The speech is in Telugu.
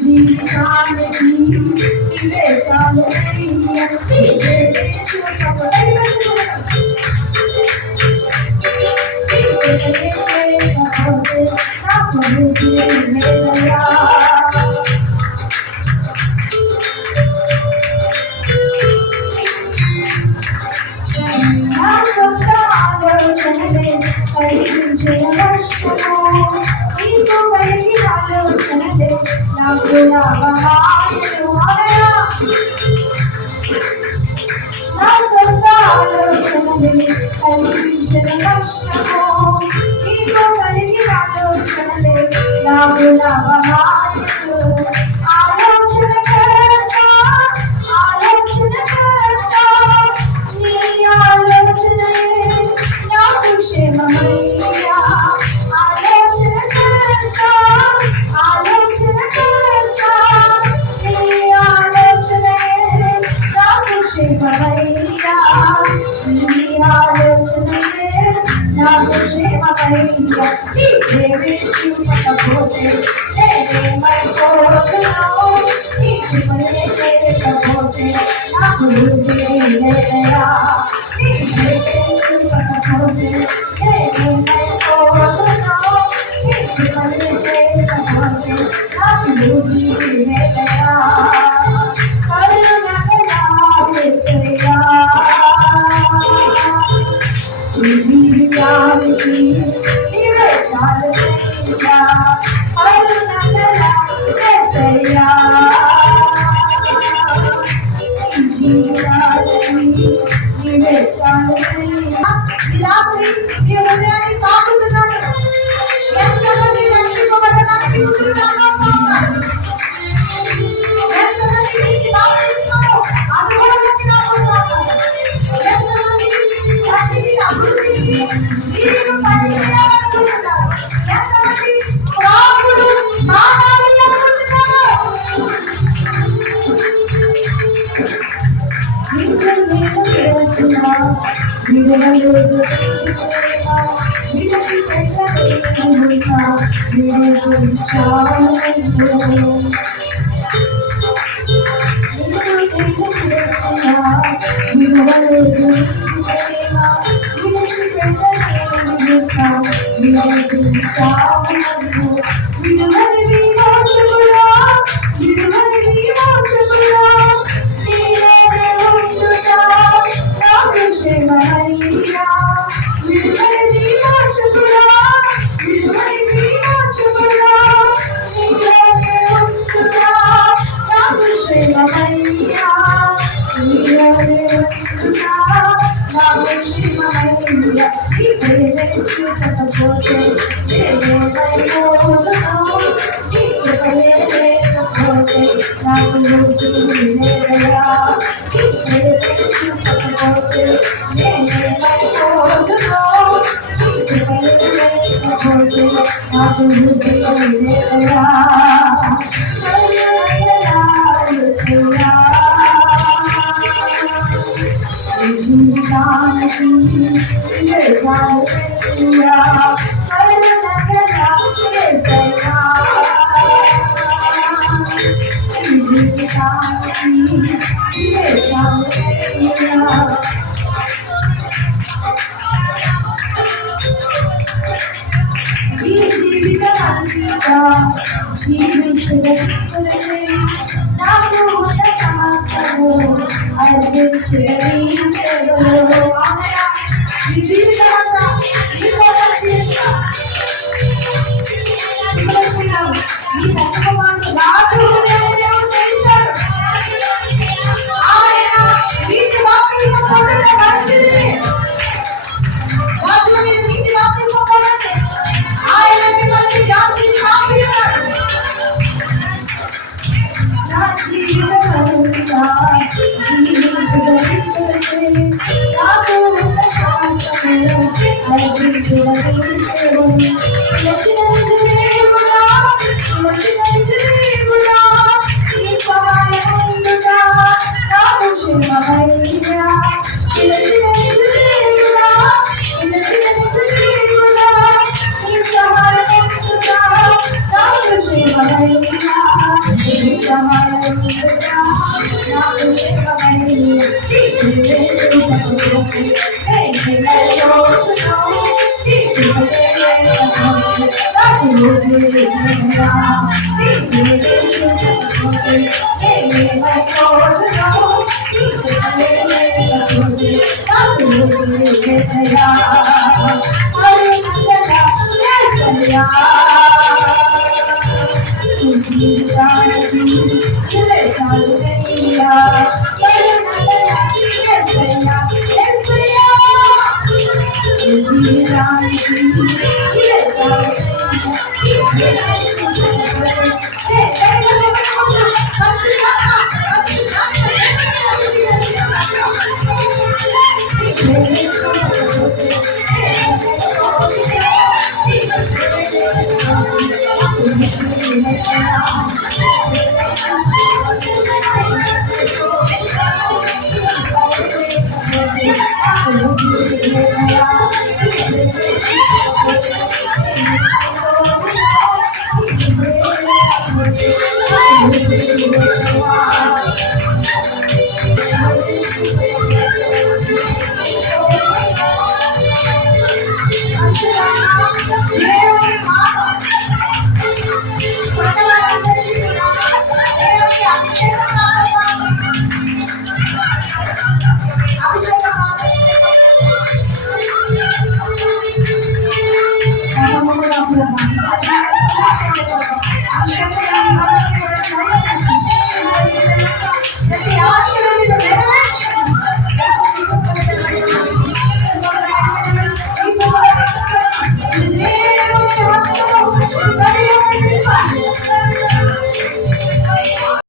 జీవితానికి ఇవే చాలు కలిగించే వర్షము నీకు కలిగి ఆలోచనలే నాకు లాభమాయను నా సొంత ఆలోచనలే కలిగించే వర్షము నీకు కలిగి ఆలోచనలే నాకు లాభమాయను ఆలోచన కర్త ఆలోచన కర్త నీ ఆలోచనలే నాకు క్షేమమయ్యా ఆలోచన కర్త ఆలోచన కర్త నీ ఆలోచనలే నాకు క్షేమమయ్యా నీ ఆలోచనలే నాకు క్షేమమయ్యా నీవే చూపకపోతే నేనేమైపోతున్నావు నీ కృపయే లేకపోతే నాకు లేదయా నీవే చూపకపోతే నేనేమైపోతున్నావు నీ కృపయే లేకపోతే నాకు లేదయా జీవితానికి ఇవే చాలు జీవితానికి ఇవే చాలు రాత్రి ఈ హృదయాన్ని తాకుతున్నాను ఎంతమంది రక్షింపబడడానికి మీరు పని చేయాలనుకుంటున్నారు ఎంతమంది రాముడు మారాలి అనుకుంటున్నారు Let's Thank you.